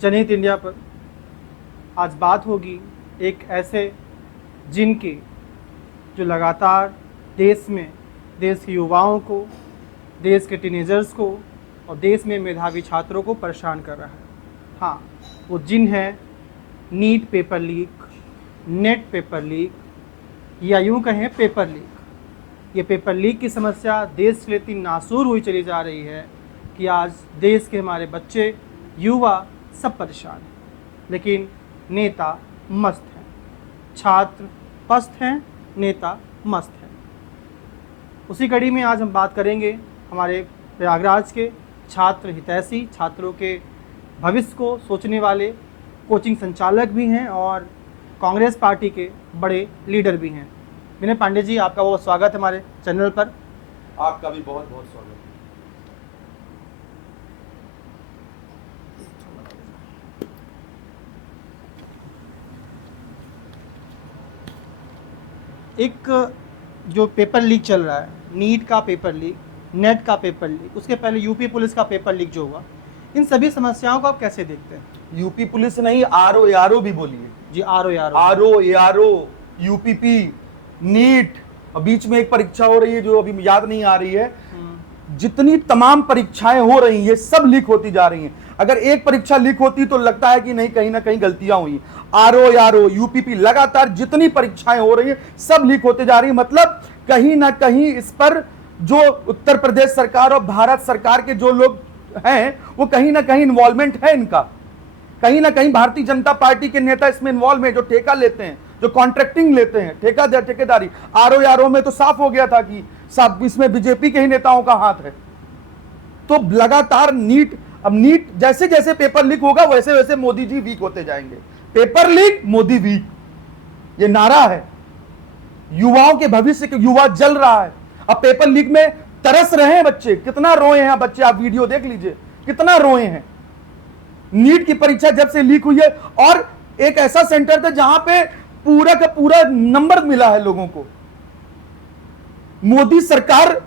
जनहित इंडिया पर आज बात होगी एक ऐसे जिनकी जो लगातार देश में देश के युवाओं को, देश के टीनेजर्स को और देश में मेधावी छात्रों को परेशान कर रहा है। हाँ, वो जिन है NEET paper leak, NET paper leak या यूँ कहें पेपर लीक। ये पेपर लीक की समस्या देश के लिए इतनी नासूर हुई चली जा रही है कि आज देश के हमारे बच्चे, युवा सब परेशान हैं, लेकिन नेता मस्त हैं, छात्र पस्त हैं, नेता मस्त हैं। उसी कड़ी में आज हम बात करेंगे हमारे प्रयागराज के छात्र हितैषी, छात्रों के भविष्य को सोचने वाले कोचिंग संचालक भी हैं और कांग्रेस पार्टी के बड़े लीडर भी हैं। विनय पांडे जी, आपका बहुत स्वागत है हमारे चैनल पर। आपका भी बहुत बहुत स्वागत। एक जो पेपर लीक चल रहा है, नीट का पेपर लीक, नेट का पेपर लीक, उसके पहले यूपी पुलिस का पेपर लीक जो हुआ, इन सभी समस्याओं को आप कैसे देखते हैं? यूपी पुलिस नहीं, आरओ भी बोलिए जी, आरओ, यूपीपी, नीट, और बीच में एक परीक्षा हो रही है जो अभी याद नहीं आ रही है। जितनी तमाम परीक्षाएं हो रही हैं ये सब लीक होती जा रही हैं। अगर एक परीक्षा लीक होती तो लगता है कि नहीं, कहीं ना कहीं गलतियां हुई। आरओ, यूपीपी, लगातार जितनी परीक्षाएं हो रही हैं सब लीक होते जा रही है। मतलब कहीं ना कहीं इस पर जो उत्तर प्रदेश सरकार और भारत सरकार के जो लोग हैं वो कहीं ना कहीं इन्वॉल्वमेंट है इनका। कहीं ना कहीं भारतीय जनता पार्टी के नेता इसमें इन्वॉल्व है, जो ठेका लेते हैं, जो कॉन्ट्रैक्टिंग लेते हैं, ठेकेदारी। आरओ में तो साफ हो गया था कि सब इसमें बीजेपी के ही नेताओं का हाथ है। तो लगातार अब नीट जैसे जैसे पेपर लीक होगा वैसे वैसे मोदी जी वीक होते जाएंगे। पेपर लीक, मोदी वीक, ये नारा है। युवाओं के भविष्य के युवा जल रहा है। अब पेपर लीक में तरस रहे हैं बच्चे, कितना रोए हैं बच्चे, आप वीडियो देख लीजिए, कितना रोए हैं। नीट की परीक्षा जब से लीक हुई है, और एक ऐसा सेंटर था जहां पे पूरा का पूरा नंबर मिला है लोगों को। मोदी सरकार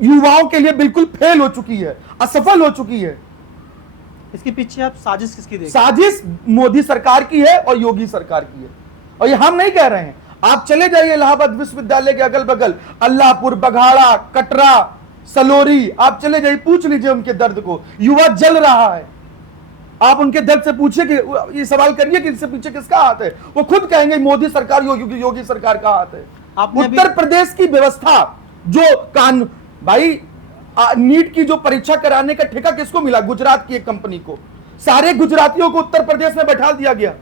युवाओं के लिए बिल्कुल फेल हो चुकी है, असफल हो चुकी है। इसके पीछे आप साजिश किसकी देखते हैं? साजिश मोदी सरकार की है और योगी सरकार की है, और ये हम नहीं कह रहे हैं। आप चले जाइए इलाहाबाद विश्वविद्यालय के अगल बगल, अल्लाहपुर, बघाड़ा, कटरा, सलोरी, आप चले जाइए, पूछ लीजिए उनके दर्द को। युवा जल रहा है। आप उनके दर्द से पूछिए कि ये सवाल करिए कि इससे पीछे किसका हाथ है, वो खुद कहेंगे मोदी सरकार, योगी सरकार का हाथ है। उत्तर प्रदेश की व्यवस्था जो कानून, भाई नीट की जो परीक्षा कराने का ठेका किसको मिला? गुजरात की एक कंपनी को। सारे गुजरातियों को उत्तर प्रदेश में बैठा दिया गया।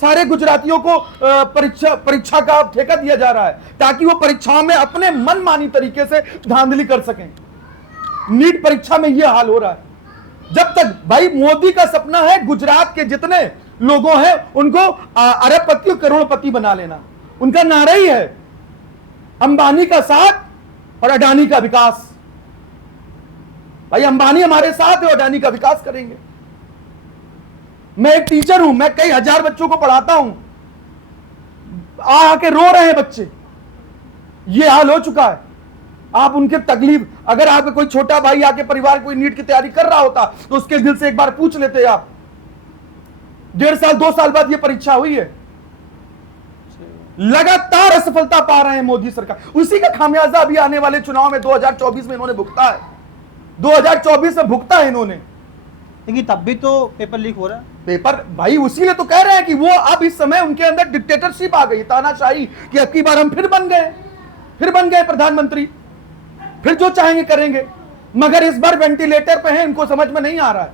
सारे गुजरातियों को परीक्षा का ठेका दिया जा रहा है ताकि वो परीक्षाओं में अपने मनमानी तरीके से धांधली कर सकें। नीट परीक्षा में यह हाल हो रहा है। जब तक भाई मोदी का सपना है गुजरात के जितने लोगों हैं उनको अरबपति और करोड़पति बना लेना, उनका नारा ही है अंबानी का साथ और अडानी का विकास। भाई अंबानी हमारे साथ है, अडानी का विकास करेंगे। मैं एक टीचर हूं, मैं कई हजार बच्चों को पढ़ाता हूं, आके रो रहे हैं बच्चे, ये हाल हो चुका है। आप उनके तकलीफ, अगर आपका कोई छोटा भाई आके परिवार कोई नीट की तैयारी कर रहा होता तो उसके दिल से एक बार पूछ लेते आप। 1.5 साल 2 साल बाद ये परीक्षा हुई है। लगातार असफलता पा रहे हैं मोदी सरकार, उसी का खामियाजा अभी आने वाले चुनाव में 2024 में इन्होंने भुगता है। 2024 में भुगता है इन्होंने। लेकिन तब भी तो पेपर लीक हो रहा है। पेपर भाई उसी लिए तो कह रहे हैं कि वो अब इस समय उनके अंदर डिक्टेटरशिप आ गई, तानाशाही, कि अब की बार हम फिर बन गए प्रधानमंत्री, फिर जो चाहेंगे करेंगे। मगर इस बार वेंटिलेटर पे है, इनको समझ में नहीं आ रहा है,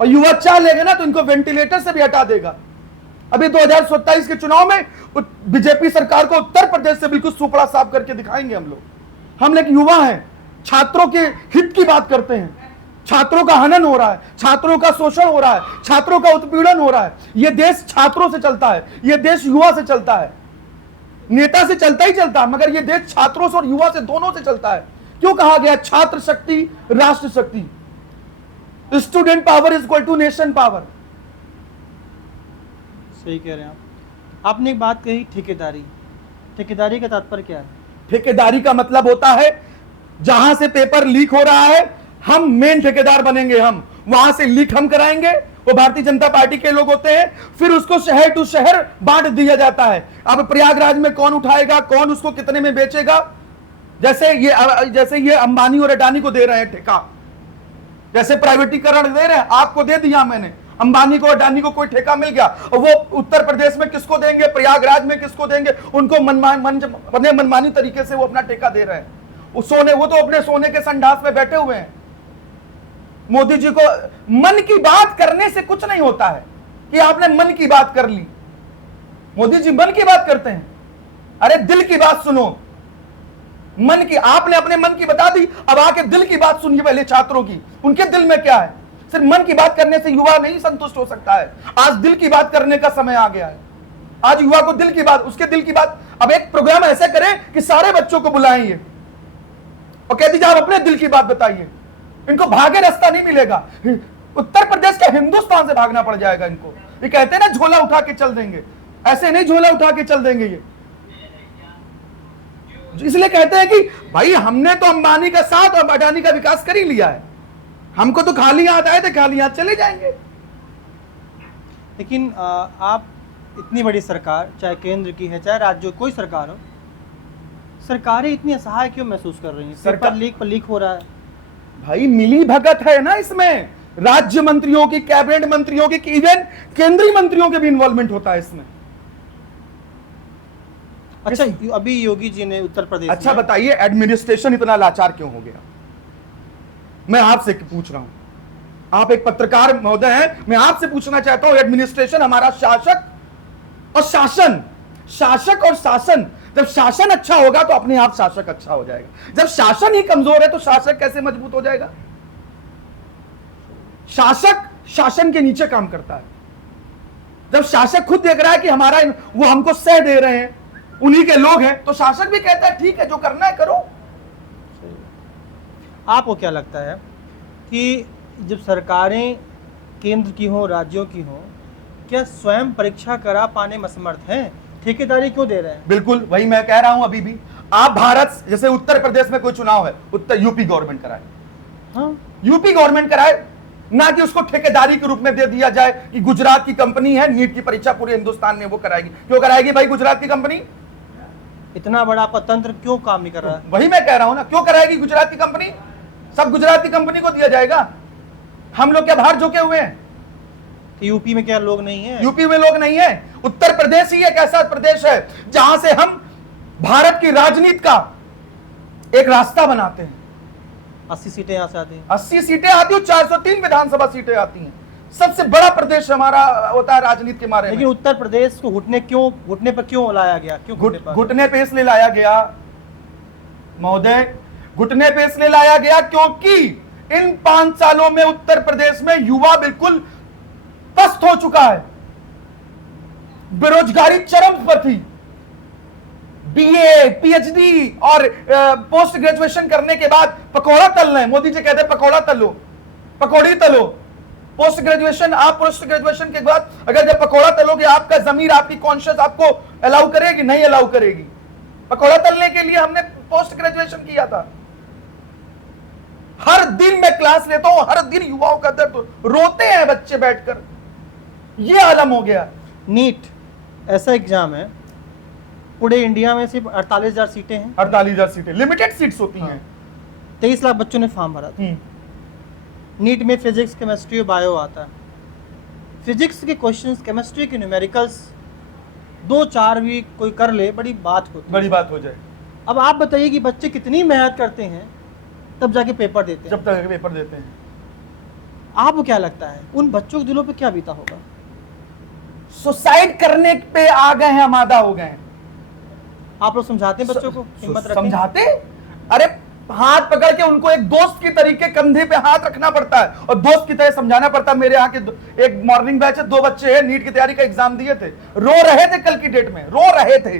और युवा चाह लेगा ना तो इनको वेंटिलेटर से भी हटा देगा। अभी 2027 के चुनाव में बीजेपी सरकार को उत्तर प्रदेश से बिल्कुल सुपड़ा साफ करके दिखाएंगे हम लोग। हम लोग युवा हैं, छात्रों के हित की बात करते हैं। छात्रों का हनन हो रहा है, छात्रों का शोषण हो रहा है, छात्रों का उत्पीड़न हो रहा है। यह देश छात्रों से चलता है, यह देश युवा से चलता है। नेता से चलता ही चलता है, मगर यह देश छात्रों से और युवा से दोनों से चलता है। क्यों कहा गया छात्र शक्ति राष्ट्र शक्ति, student power is equal to nation power. सही कह रहे हैं आप। आपने एक बात कही, ठेकेदारी। ठेकेदारी का तात्पर्य क्या है? ठेकेदारी का मतलब होता है जहां से पेपर लीक हो रहा है हम मेन ठेकेदार बनेंगे, हम वहां से लीक हम कराएंगे, वो भारतीय जनता पार्टी के लोग होते हैं, फिर उसको शहर टू शहर बांट दिया जाता है। अब प्रयागराज में कौन उठाएगा, कौन उसको कितने में बेचेगा, जैसे ये अंबानी और अडानी को दे रहे हैं ठेका, जैसे प्राइवेटीकरण दे रहे हैं, आपको दे दिया मैंने, अंबानी को अडानी को कोई ठेका मिल गया, और वो उत्तर प्रदेश में किसको देंगे, प्रयागराज में किसको देंगे, उनको मनमानी तरीके से वो अपना ठेका दे रहे हैं। वो तो अपने सोने के संडास में बैठे हुए हैं। मोदी जी को मन की बात करने से कुछ नहीं होता है कि आपने मन की बात कर ली। मोदी जी मन की बात करते हैं, अरे दिल की बात सुनो। मन की आपने अपने मन की बता दी, अब आके दिल की बात सुनिए पहले छात्रों की, उनके दिल में क्या है। सिर्फ मन की बात करने से युवा नहीं संतुष्ट हो सकता है, आज दिल की बात करने का समय आ गया है। आज युवा को दिल की बात, उसके दिल की बात, अब एक प्रोग्राम ऐसे करें कि सारे बच्चों को बुलाएंगे और कह दीजिए आप अपने दिल की बात बताइए। इनको भागे रास्ता नहीं मिलेगा, उत्तर प्रदेश का हिंदुस्तान से भागना पड़ जाएगा इनको। ये कहते हैं ना झोला उठा के चल देंगे, ऐसे नहीं झोला उठा के चल देंगे ये। इसलिए कहते हैं कि भाई हमने तो अंबानी का साथ और अडानी का विकास कर ही लिया है, हमको तो खाली हाथ आए थे, खाली हाथ चले जाएंगे। लेकिन आप इतनी बड़ी सरकार, चाहे केंद्र की है चाहे राज्य, कोई सरकार हो, सरकारें इतनी असहाय क्यों महसूस कर रही हैं? पेपर लीक पर लीक हो रहा है भाई, मिली भगत है ना इसमें, राज्य मंत्रियों की, कैबिनेट मंत्रियों की, इवन केंद्रीय मंत्रियों के भी इन्वॉल्वमेंट होता है इसमें। अच्छा, अभी योगी जी ने उत्तर प्रदेश, अच्छा बताइए एडमिनिस्ट्रेशन इतना लाचार क्यों हो गया? मैं आपसे पूछ रहा हूं, आप एक पत्रकार महोदय हैं, मैं आपसे पूछना चाहता हूं, एडमिनिस्ट्रेशन हमारा शासक और शासन, शासक और शासन, जब शासन अच्छा होगा तो अपने आप शासक अच्छा हो जाएगा। जब शासन ही कमजोर है तो शासक कैसे मजबूत हो जाएगा? शासक शासन के नीचे काम करता है। जब शासक खुद देख रहा है कि हमारा, वो हमको सह दे रहे हैं, उन्हीं के लोग हैं, तो शासक भी कहता है ठीक है जो करना है करो। आपको क्या लगता है कि जब सरकारें केंद्र की हों, राज्यों की हों, क्या स्वयं परीक्षा करा पाने में असमर्थ हैं? ठेकेदारी क्यों दे रहे हैं? बिल्कुल वही मैं कह रहा हूं अभी भी। आप भारत, जैसे उत्तर प्रदेश में कोई चुनाव है, उत्तर यूपी गवर्नमेंट कराए, हाँ, यूपी गवर्नमेंट कराए, ना कि उसको ठेकेदारी के रूप में दे दिया जाए कि गुजरात की कंपनी है, नीट की परीक्षा पूरे हिंदुस्तान में वो कराएगी। क्यों कराएगी भाई गुजरात की कंपनी? इतना बड़ा आपका तंत्र क्यों काम नहीं कर रहा है? वही मैं कह रहा हूं ना, क्यों कराएगी गुजरात की कंपनी? सब गुजरात की कंपनी को दिया जाएगा। हम लोग क्या बाहर झुके हुए हैं? कि यूपी में क्या लोग नहीं है? यूपी में लोग नहीं है। उत्तर प्रदेश ही एक ऐसा प्रदेश है जहां से हम भारत की राजनीति का एक रास्ता बनाते हैं। 80 सीटें यहां से आती हैं। 80 सीटें आती हैं, 403 विधानसभा सीटें आती हैं। सबसे बड़ा प्रदेश हमारा होता है राजनीति के मारे में। लेकिन उत्तर प्रदेश को घुटने पर क्यों लाया गया? क्यों घुटने पे इसलिए लाया गया महोदय, घुटने पे इसलिए लाया गया क्योंकि इन 5 सालों में उत्तर प्रदेश में युवा बिल्कुल पस्त हो चुका है, बेरोजगारी चरम पर थी। बीए, पीएचडी और पोस्ट ग्रेजुएशन करने के बाद पकौड़ा तल रहे हैं। मोदी जी कहते हैं पकौड़ा तलो, पकौड़ी तलो। पोस्ट ग्रेजुएशन, आप पोस्ट ग्रेजुएशन के बाद अगर जब पकौड़ा तलोगे, आपका जमीर, आपकी कॉन्शियस आपको अलाउ करेगी? नहीं अलाउ करेगी। पकौड़ा तलने के लिए हमने पोस्ट ग्रेजुएशन किया था। हर दिन मैं क्लास लेता हूं, हर दिन युवाओं का दर्द, रोते हैं बच्चे बैठकर। ये आलम हो गया। नीट ऐसा एग्जाम है, पूरे इंडिया में सिर्फ 48,000 सीटें हैं। 48,000 सीटें, लिमिटेड सीट्स होती हैं। 23 लाख बच्चों ने फॉर्म भरा था। नीट में फिजिक्स, केमिस्ट्री और बायो आता है। फिजिक्स के क्वेश्चंस, केमिस्ट्री के न्यूमेरिकल्स 2-4 भी कोई कर ले, बड़ी बात होती है, बड़ी बात हो जाए। अब आप बताइए कि बच्चे कितनी मेहनत करते हैं तब जाके पेपर देते हैं। जब तक पेपर देते हैं, आपको क्या लगता है उन बच्चों के दिलों पे क्या बीता होगा? सुसाइड करने पे आ गए हैं, आमादा हो गए हैं। आप लोग समझाते हैं बच्चों को, हिम्मत रखें? समझाते? अरे हाथ पकड़ के उनको एक दोस्त की तरीके कंधे पे हाथ रखना पड़ता है और दोस्त की तरह समझाना पड़ता है। मेरे यहाँ के एक मॉर्निंग बैच है, 2 बच्चे हैं, नीट की तैयारी का एग्जाम दिए थे, रो रहे थे, कल की डेट में रो रहे थे,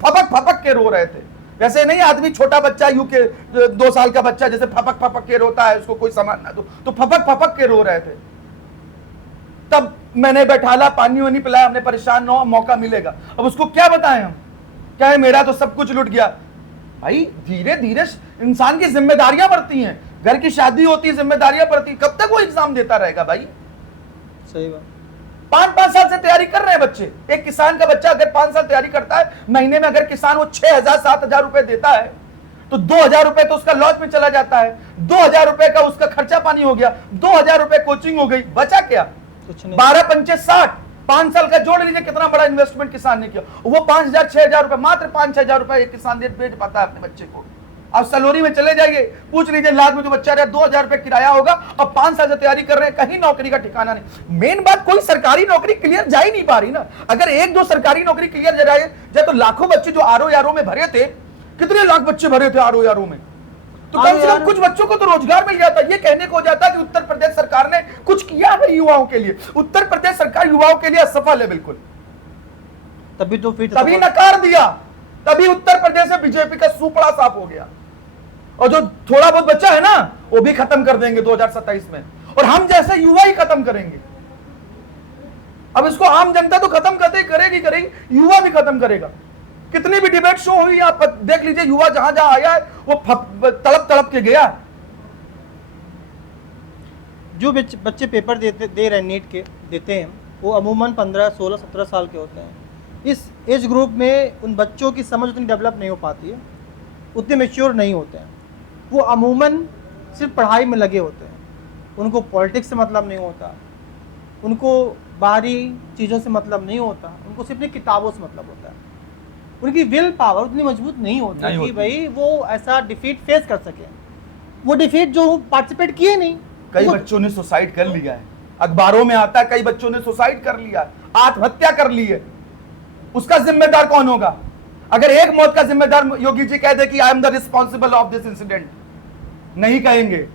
फपक फपक के रो रहे थे। वैसे नहीं आदमी, छोटा बच्चा यू के 2 साल का बच्चा जैसे फपक फपक के रोता है, उसको कोई सामान ना दो तो फपक फपक के रो रहे थे। तब मैंने बैठाला, पानी वानी पिलाया, हमने परेशान ना हो, मौका मिलेगा। अब उसको क्या बताएं हम, क्या है मेरा तो सब कुछ लुट गया। भाई धीरे धीरे इंसान की जिम्मेदारियां बढ़ती हैं। घर की शादी होती, जिम्मेदारियां पड़ती, कब तक वो एग्जाम देता रहेगा भाई? सही बात। 5-5 साल से तैयारी कर रहे हैं बच्चे। एक किसान का बच्चा अगर 5 साल तैयारी करता है, महीने में अगर किसान वो 6,000-7,000 रुपए देता है, तो 2,000 रुपए तो उसका लॉस में चला जाता है। 2,000 रुपए का उसका खर्चा पानी हो गया, 2,000 रुपए कोचिंग हो गई, बचा क्या? कुछ नहीं। 12 पंचे 60, 5 साल का जोड़ लीजिए कितना बड़ा इन्वेस्टमेंट किसान ने किया। वो 5,000-6,000 रुपए, मात्र 5-6,000 रुपए एक किसान बेच पाता है अपने बच्चे को। आप सलोरी में चले जाइए, पूछ लीजिए, लाख में जो बच्चा रहा 2,000 रुपए किराया होगा, और 5 साल से तैयारी कर रहे हैं, कहीं नौकरी का ठिकाना नहीं। मेन बात, कोई सरकारी नौकरी क्लियर जा ही नहीं पा रही ना। अगर एक दो सरकारी नौकरी क्लियर जाए तो लाखों बच्चे जो आरओ में भरे थे, कितने लाख बच्चे भरे थे आरओ में, तो कम से कम कुछ बच्चों को तो रोजगार मिल जाता। ये कहने को हो जाता कि उत्तर प्रदेश सरकार ने कुछ किया है युवाओं के लिए। उत्तर प्रदेश सरकार युवाओं के लिए असफल है बिल्कुल। तभी तो फिर तभी नकार दिया, तभी उत्तर प्रदेश में बीजेपी का सुपड़ा साफ हो गया। और जो थोड़ा बहुत बच्चा है ना, वो भी खत्म कर देंगे 2027 में, और हम जैसे युवा ही खत्म करेंगे। अब इसको आम जनता तो खत्म करेगी, युवा भी खत्म करेगा। कितनी भी डिबेट शो हुई, आप देख लीजिए, युवा जहां जहां आया है वो तड़प के गया। जो बच्चे पेपर दे रहे हैं, नीट के देते हैं, वो अमूमन 15, 16, 17 साल के होते हैं। इस एज ग्रुप में उन बच्चों की समझ उतनी डेवलप नहीं हो पाती है, उतने मेच्योर नहीं होते हैं। वो अमूमन सिर्फ पढ़ाई में लगे होते हैं, उनको पॉलिटिक्स से मतलब नहीं होता, उनको बाहरी चीज़ों से मतलब नहीं होता, उनको सिर्फ अपनी किताबों से मतलब होता है। उनकी विल पावर उतनी मजबूत नहीं होती कि भाई वो ऐसा डिफीट फेस कर सके। वो डिफीट जो पार्टिसिपेट किए नहीं। कई बच्चों ने सुसाइड कर लिया है, अखबारों में आता है कई बच्चों ने सुसाइड कर लिया, आत्महत्या कर ली है। उसका जिम्मेदार कौन होगा? अगर एक मौत का जिम्मेदार योगी जी कह दे कि I am the responsible of this incident, नहीं कहेंगे।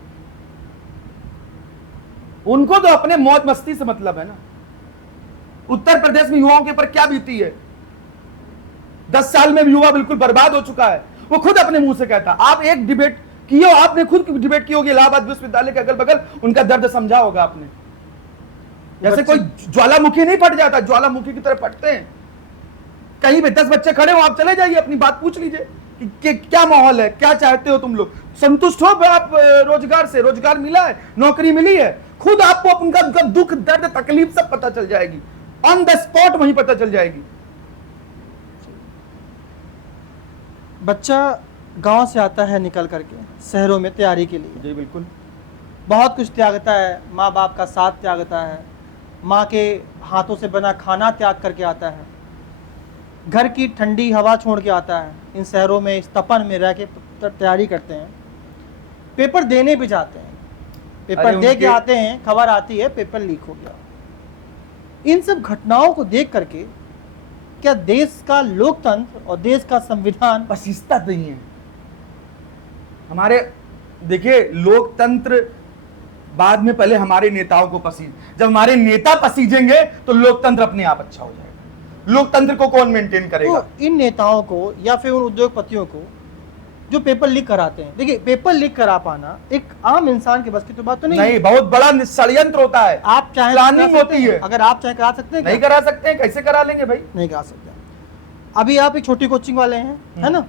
उनको तो अपने मौत मस्ती से मतलब है ना। उत्तर प्रदेश में युवाओं के ऊपर क्या बीती है? 10 साल में युवा बिल्कुल बर्बाद हो चुका है। वो खुद अपने मुंह से कहता। आप एक डिबेट की हो, आपने खुद डिबेट की होगी इलाहाबाद विश्वविद्यालय के अगल बगल, उनका दर्द समझा होगा आपने। जैसे कोई ज्वालामुखी नहीं फट जाता, ज्वालामुखी की तरह फटते हैं। कहीं भी 10 बच्चे खड़े हो, आप चले जाइए, अपनी बात पूछ लीजिए कि क्या माहौल है, क्या चाहते हो तुम लोग, संतुष्ट हो आप रोजगार से? रोजगार मिला है, नौकरी मिली है, खुद आपको उनका दुख, दर्द, तकलीफ सब पता चल जाएगी, ऑन द स्पॉट वहीं पता चल जाएगी। बच्चा गांव से आता है निकल करके शहरों में तैयारी के लिए, जी बिल्कुल, बहुत कुछ त्यागता है, माँ बाप का साथ त्यागता है, माँ के हाथों से बना खाना त्याग करके आता है, घर की ठंडी हवा छोड़ के आता है। इन शहरों में इस तपन में रह के तैयारी करते हैं, पेपर देने भी जाते हैं, पेपर दे के आते हैं, खबर आती है पेपर लीक हो गया। इन सब घटनाओं को देख करके क्या देश का लोकतंत्र और देश का संविधान पसीजता नहीं है? हमारे देखिए, लोकतंत्र बाद में, पहले हमारे नेताओं को पसीज, जब हमारे नेता पसीजेंगे तो लोकतंत्र अपने आप अच्छा हो जाएगा। लोकतंत्र को कौन मेंटेन करेगा? तो इन नेताओं को या फिर उन उद्योगपतियों को जो पेपर लीक कराते हैं, देखिए पेपर लीक करा पाना एक आम इंसान के बस की तो बात तो नहीं, बहुत बड़ा षड्यंत्र होता है। आप चाहे प्लानिंग होती है, अगर आप चाहे करा सकते हैं, नहीं करा सकते हैं, कैसे करा लेंगे भाई? नहीं करा सकते। अभी आप एक छोटी कोचिंग वाले हैं, है ना,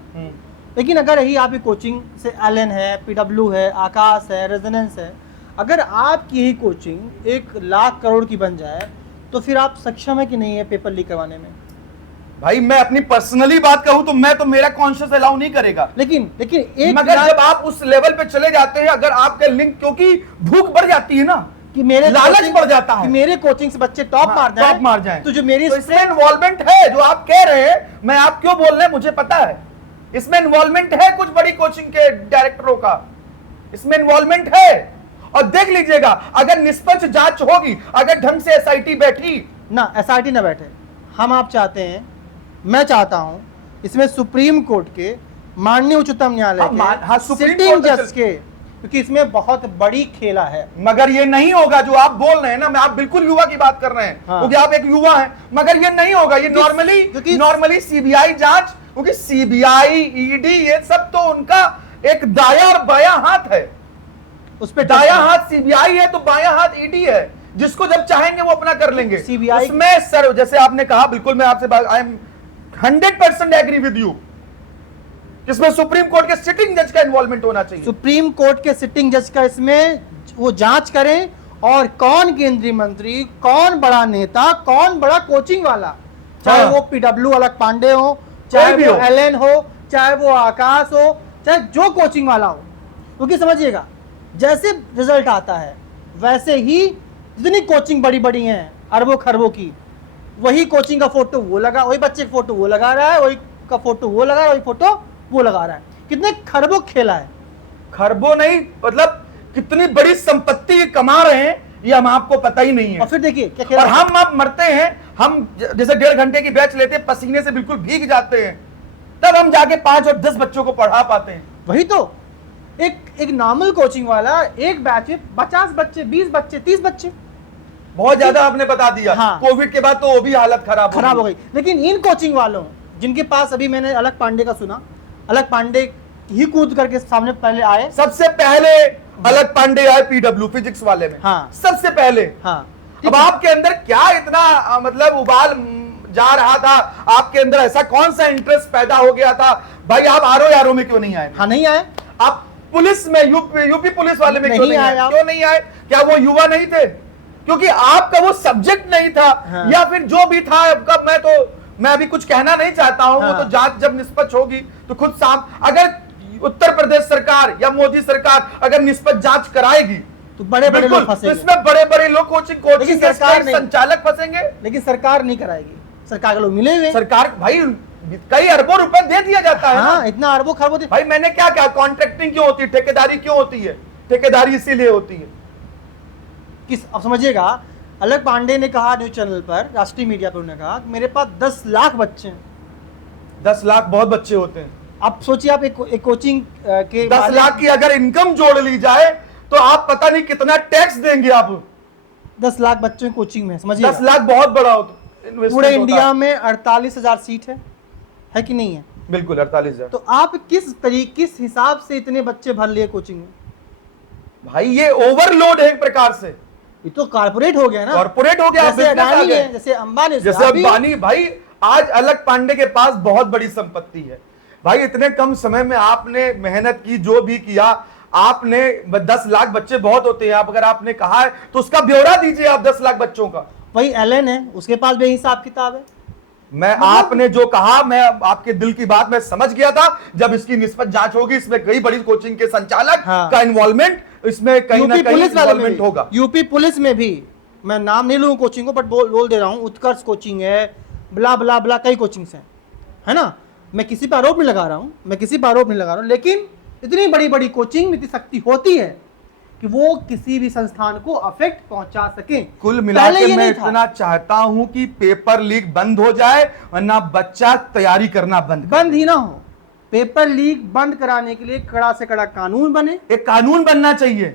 लेकिन अगर यही आपकी कोचिंग से एलन है, पीडब्ल्यू है, आकाश है, रेजोनेंस है, अगर आपकी ही कोचिंग 1 लाख करोड़ की बन जाए तो फिर आप सक्षम है कि नहीं है पेपर लीक करवाने में? भाई मैं अपनी पर्सनली बात कहूं तो मैं तो, मेरा कॉन्शियस अलाउ नहीं करेगा। लेकिन मगर जब आप उस लेवल पे चले जाते हैं, अगर आपके लिंक, क्योंकि भूख बढ़ जाती है ना, कि मेरे लालच बढ़ जाता है कि मेरे कोचिंग से बच्चे टॉप मार जाएं, तो जो मेरी इसमें इन्वॉल्वमेंट है, जो आप कह रहे हैं, मैं आप क्यों बोल रहे हैं मुझे पता है, इसमें इन्वॉल्वमेंट है कुछ बड़ी कोचिंग के डायरेक्टरों का, इसमें इन्वॉल्वमेंट है। और देख लीजिएगा, अगर निष्पक्ष जांच होगी, अगर ढंग से एसआईटी बैठी ना, एसआईटी ना बैठे, हम आप चाहते हैं, मैं चाहता हूं इसमें सुप्रीम कोर्ट के, माननीय उच्चतम न्यायालय के, सिटिंग जज के, क्योंकि इसमें बहुत बड़ी खेला है। मगर ये नहीं होगा जो आप बोल रहे हैं ना, मैं आप बिल्कुल युवा की बात कर रहे हैं, क्योंकि आप एक युवा हैं, मगर ये नहीं होगा। ये नॉर्मली सीबीआई जांच, क्योंकि सीबीआई, ईडी, ये सब तो उनका एक दाया और बायां हाथ है। उस पे दाया हाथ सीबीआई है तो बायां हाथ ईडी है, जिसको जब चाहेंगे वो अपना कर लेंगे। सीबीआई उसमें सर, जैसे आपने कहा, बिल्कुल मैं आपसे बात, I am 100% agree with you. जिसमें सुप्रीम कोर्ट के सिटिंग जज का इन्वॉल्वमेंट होना चाहिए। सुप्रीम कोर्ट के सिटिंग जज का इसमें वो जांच करें, और कौन केंद्रीय मंत्री, कौन बड़ा नेता, कौन बड़ा कोचिंग वाला, चाहे हाँ। वो पीडब्ल्यू अलग पांडे हो, चाहे कोई भी वो हो। एलएन हो, चाहे वो आकाश हो, चाहे जो कोचिंग वाला हो, क्योंकि समझिएगा जैसे रिजल्ट आता है वैसे ही जितनी कोचिंग बड़ी बड़ी हैं अरबों खरबों की, वही कोचिंग का फोटो वो लगा, वही बच्चे का फोटो वो लगा रहा है, वही का फोटो वो लगा रहा है, वही फोटो वो लगा रहा है। कितने खरबों खेला है। खरबों नहीं, मतलब कितनी बड़ी संपत्ति कमा रहे हैं ये हम आपको पता ही नहीं है। और फिर देखिए क्या खेला और हम आप मरते हैं, हम जैसे 1.5 घंटे की बैच लेते हैं, पसीने से बिल्कुल भीग जाते हैं, तब हम जाके 5 और 10 बच्चों को पढ़ा पाते हैं। वही तो एक नॉर्मल कोचिंग वाला एक बैच में 50 बच्चे, 20 बच्चे, 30 बच्चे, बहुत ज्यादा आपने बता दिया। हाँ। कोविड के बाद तो वो भी हालत खराब हो गई। लेकिन इन कोचिंग वालों जिनके पास, अभी मैंने अलग पांडे का सुना, अलग पांडे ही कूद करके सामने पहले आए। सबसे पहले अलग पांडे आए पीडब्ल्यू फिजिक्स वाले में, हाँ। सबसे पहले। हाँ। अब आपके अंदर क्या इतना मतलब उबाल जा रहा था, आपके अंदर ऐसा कौन सा इंटरेस्ट पैदा हो गया था भाई, आप आरओ में क्यों नहीं आए? हाँ, नहीं आए। आप पुलिस में, यूपी पुलिस वाले में क्यों नहीं आए? आप। क्यों नहीं आए? क्या वो युवा नहीं थे? क्योंकि आपका वो सब्जेक्ट नहीं था। हाँ। या फिर जो भी था, आपका मैं अभी कुछ कहना नहीं चाहता हूं। हाँ। वो तो जांच जब निष्पक्ष होगी तो खुद अगर उत्तर प्रदेश सरकार या मोदी सरकार अगर निष्पक्ष जांच कराएगी तो बड़े बड़े लोग फंसेंगे। इसमें बड़े बड़े लोग कोचिंग सरकार सरकार नहीं। संचालक फंसेंगे। लेकिन सरकार नहीं कराएगी, सरकार के लोग मिले हुए। सरकार भाई कई अरबों रुपए दे दिया जाता है। हाँ, इतना अरबों खरबों भाई मैंने क्या क्या, कॉन्ट्रैक्टिंग क्यों होती है, ठेकेदारी क्यों होती है? ठेकेदारी इसीलिए होती है। अब समझिएगा, अलग पांडे ने कहा न्यूज चैनल पर, राष्ट्रीय मीडिया पर, उन्होंने कहा कि मेरे पास 10 लाख बच्चे हैं। 10 लाख बहुत बच्चे होते हैं। अब सोचिए आप एक कोचिंग के 10 लाख की अगर इनकम जोड़ ली जाए तो आप पता नहीं कितना टैक्स देंगे आप। 10 लाख बच्चों की कोचिंग में, समझिए 10 लाख बहुत बड़ा होता, पूरे इंडिया में 48,000 सीट है कि नहीं है? बिल्कुल 48,000। तो आप किस हिसाब से इतने बच्चे भर लिए कोचिंग में? भाई ये ओवरलोड है एक प्रकार से। ये तो कारपोरेट हो गया ना, कॉर्पोरेट हो गया, जैसे business आ अडानी गया। है, जैसे अंबानी, जैसे अंबानी। भाई आज अलग पांडे के पास बहुत बड़ी संपत्ति है। भाई इतने कम समय में आपने मेहनत की, जो भी किया आपने। 10 लाख बच्चे बहुत होते हैं, आप अगर आपने कहा है तो उसका ब्यौरा दीजिए आप 10 लाख बच्चों का। वही एलन है, उसके पास भी हिसाब किताब है। आपने जो कहा, मैं आपके दिल की बात मैं समझ गया था। जब इसकी निष्पक्ष जांच होगी, इसमें कई बड़ी कोचिंग के संचालक हाँ। का इन्वॉल्वमेंट, इसमें कहीं ना कहीं इन्वॉल्वमेंट होगा। यूपी पुलिस में भी, मैं नाम नहीं लूंगा कोचिंग को, बट बोल दे रहा हूँ, उत्कर्ष कोचिंग है, ब्ला ब्ला ब्ला, कई कोचिंग्स हैं, है ना। मैं किसी पर आरोप नहीं लगा रहा हूँ, लेकिन इतनी बड़ी बड़ी कोचिंग में इतनी शक्ति होती है कि वो किसी भी संस्थान को अफेक्ट पहुंचा सके। कुल मिलाकर मैं इतना चाहता हूं कि पेपर लीक बंद हो जाए, वरना बच्चा तैयारी करना बंद ही ना हो। पेपर लीक बंद कराने के लिए कड़ा से कड़ा कानून बने, एक कानून बनना चाहिए।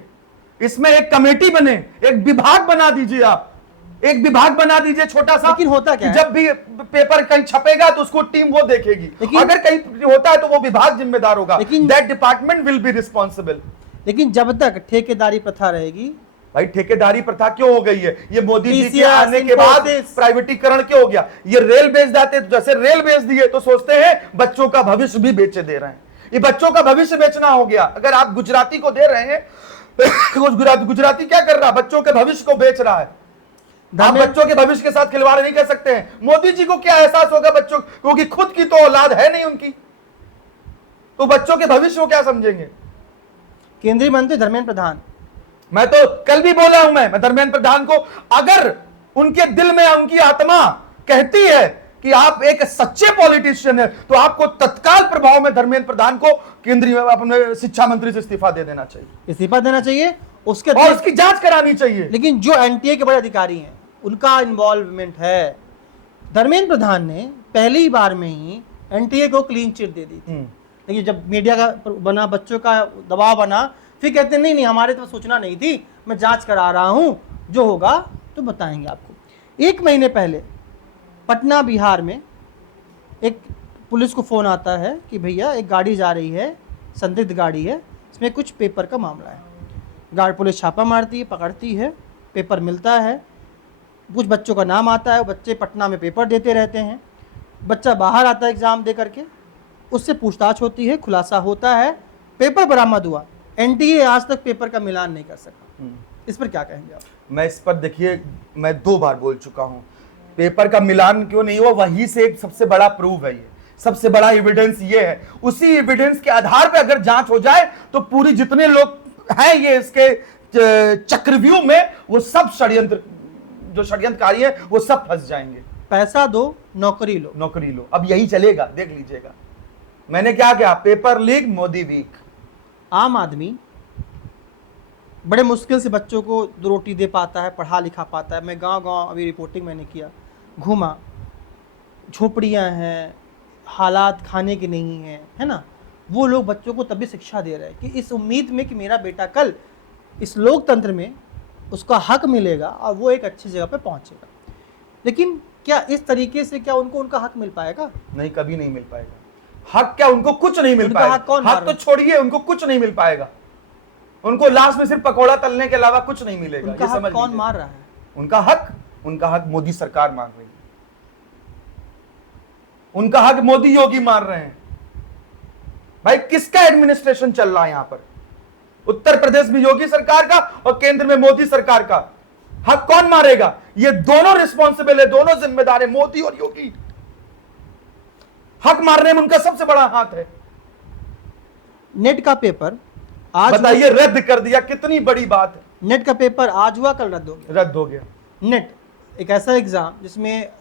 इसमें एक कमेटी बने, एक विभाग बना दीजिए आप, एक विभाग बना दीजिए छोटा सा। लेकिन होता क्या है? जब भी पेपर कहीं छपेगा तो उसको टीम वो देखेगी। अगर कहीं होता है तो वो विभाग जिम्मेदार होगा। That department will be responsible. लेकिन जब तक ठेकेदारी प्रथा रहेगी, भाई ठेकेदारी प्रथा क्यों हो गई है? ये मोदी जी के आने के बाद प्राइवेटीकरण क्यों हो गया? ये रेल बेच देते, जैसे रेल बेच दिए तो सोचते हैं बच्चों का भविष्य भी बेचे दे रहे हैं। ये बच्चों का भविष्य बेचना हो गया। अगर आप गुजराती को दे रहे हैं तो गुजराती क्या कर रहा है? बच्चों के भविष्य को बेच रहा है। आप बच्चों के भविष्य के साथ खिलवाड़ नहीं कर सकते हैं। मोदी जी को क्या एहसास होगा बच्चों, क्योंकि खुद की तो औलाद है नहीं उनकी, तो बच्चों के भविष्य को क्या समझेंगे? केंद्रीय मंत्री धर्मेंद्र प्रधान, मैं तो कल भी बोला हूं, मैं धर्मेंद्र प्रधान को, अगर उनके दिल में उनकी आत्मा कहती है कि आप एक सच्चे पॉलिटिशियन है, तो आपको तत्काल प्रभाव में धर्मेंद्र प्रधान को केंद्रीय अपने शिक्षा मंत्री से इस्तीफा दे देना चाहिए, उसके और उसकी जांच करानी चाहिए। लेकिन जो एनटीए के बड़े अधिकारी हैं उनका इन्वॉल्वमेंट है। धर्मेंद्र प्रधान ने पहली बार में ही एनटीए को क्लीन चिट दे दी थी, लेकिन जब मीडिया का बना, बच्चों का दबाव बना, फिर कहते हैं नहीं हमारे तो सूचना नहीं थी, मैं जांच करा रहा हूं, जो होगा तो बताएंगे आपको। 1 महीने पहले पटना बिहार में एक पुलिस को फ़ोन आता है कि भैया एक गाड़ी जा रही है, संदिग्ध गाड़ी है, इसमें कुछ पेपर का मामला है। गार्ड पुलिस छापा मारती है, पकड़ती है, पेपर मिलता है, कुछ बच्चों का नाम आता है, बच्चे पटना में पेपर देते रहते हैं, बच्चा बाहर आता है एग्ज़ाम दे करके, उससे पूछताछ होती है, खुलासा होता है, पेपर बरामद हुआ। एनटीए आज तक पेपर का मिलान नहीं कर सका। इस पर क्या कहेंगे आप? मैं इस पर देखिए, मैं 2 बार बोल चुका हूं, पेपर का मिलान क्यों नहीं हुआ, वही से एक सबसे बड़ा प्रूफ है, ये सबसे बड़ा एविडेंस ये है। उसी एविडेंस के आधार पे अगर जांच हो जाए तो पूरी जितने लोग हैं ये इसके चक्रव्यूह में, वो सब जो षड्यंत्रकारी है वो सब फंस जाएंगे। पैसा दो, नौकरी लो। नौकरी लो, अब यही चलेगा, देख लीजिएगा। मैंने क्या किया, पेपर लीक, मोदी वीक। आम आदमी बड़े मुश्किल से बच्चों को 2 रोटी दे पाता है, पढ़ा लिखा पाता है। मैं गांव-गांव अभी रिपोर्टिंग मैंने किया, घूमा, झोपड़ियां हैं, हालात खाने के नहीं हैं, है ना। वो लोग बच्चों को तभी शिक्षा दे रहे हैं कि इस उम्मीद में कि मेरा बेटा कल इस लोकतंत्र में उसका हक मिलेगा और वो एक अच्छी जगह पे पहुंचेगा। लेकिन क्या इस तरीके से क्या उनको उनका हक मिल पाएगा? नहीं, कभी नहीं मिल पाएगा। हक क्या, उनको कुछ नहीं मिल पाएगा। हक तो छोड़िए, उनको कुछ नहीं मिल पाएगा। उनको लास्ट में सिर्फ पकौड़ा तलने के अलावा कुछ नहीं मिलेगा। उनका हक कौन मार रहा है? उनका हक मोदी सरकार मार रही है। उनका हक मोदी योगी मार रहे हैं। भाई किसका एडमिनिस्ट्रेशन चल रहा है यहां पर? उत्तर प्रदेश में योगी सरकार का और केंद्र में मोदी सरकार का। हक कौन मारेगा? ये दोनों रिस्पॉन्सिबल है, दोनों जिम्मेदार है, मोदी और योगी। हक मारने में उनका सबसे बड़ा हाथ है। नेट का पेपर आज बताइए, रद्द कर दिया, कितनी बड़ी बात है। नेट का पेपर आज हुआ, कल रद्द हो गया। रद्द हो गया। नेट एक ऐसा एग्जाम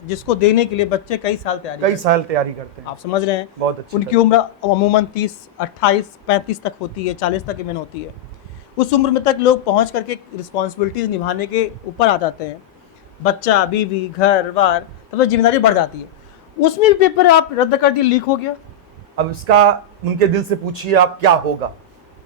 जिसको देने के लिए बच्चे कई साल तैयारी करते हैं। आप समझ रहे हैं, बहुत अच्छी उनकी उम्र अमूमन 30, 28, 35 तक होती है, 40 तक इवन होती है। उस उम्र में तक लोग पहुंच करके रिस्पॉन्सिबिलिटीज निभाने के ऊपर आ जाते हैं, बच्चा, बीवी, घर बार, तब तो जिम्मेदारी बढ़ जाती है। उसमें भी पेपर आप रद्द कर दिए, लीक हो गया। अब इसका उनके दिल से पूछिए आप, क्या होगा?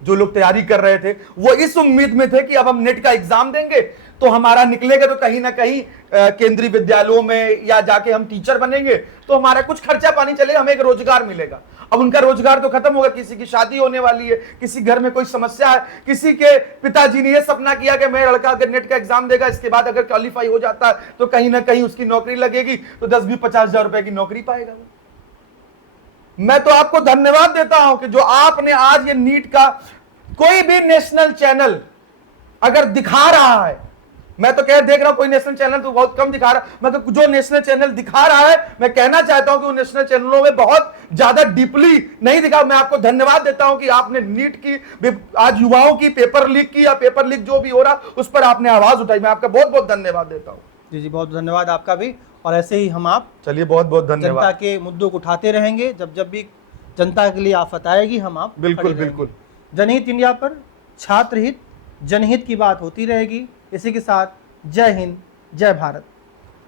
जो लोग तैयारी कर रहे थे वो इस उम्मीद में थे कि अब हम नेट का एग्जाम देंगे तो हमारा निकलेगा, तो कहीं ना कहीं केंद्रीय विद्यालयों में या जाके हम टीचर बनेंगे तो हमारा कुछ खर्चा पानी चलेगा, हमें एक रोजगार मिलेगा। अब उनका रोजगार तो खत्म होगा। किसी की शादी होने वाली है, किसी घर में कोई समस्या है, किसी के पिताजी ने यह सपना किया कि मेरा लड़का अगर नेट का एग्जाम देगा, इसके बाद अगर क्वालिफाई हो जाता है तो कहीं ना कहीं उसकी नौकरी लगेगी, तो 10-20-50 हजार रुपए की नौकरी पाएगा। मैं तो आपको धन्यवाद देता हूं कि जो आपने आज ये नीट का कोई भी नेशनल चैनल अगर दिखा रहा है, मैं तो देख रहा हूं कोई नेशनल चैनल तो बहुत कम दिखा रहा है, मगर जो नेशनल चैनल दिखा रहा है, मैं कहना चाहता हूं कि उन नेशनल चैनलों में बहुत ज्यादा डीपली नहीं दिखा। मैं आपको धन्यवाद देता हूं कि आपने नीट की, आज युवाओं की पेपर लीक की या पेपर लीक जो भी हो रहा उस पर आपने आवाज उठाई। मैं आपका बहुत बहुत धन्यवाद देता हूं। जी जी, बहुत धन्यवाद आपका भी। और ऐसे ही हम आप चलिए, बहुत बहुत धन्यवाद। जनता के मुद्दों को उठाते रहेंगे। जब भी जनता के लिए आफत आएगी, हम आप बिल्कुल बिल्कुल। जनहित इंडिया पर छात्र हित जनहित की बात होती रहेगी। इसी के साथ जय हिंद, जय भारत।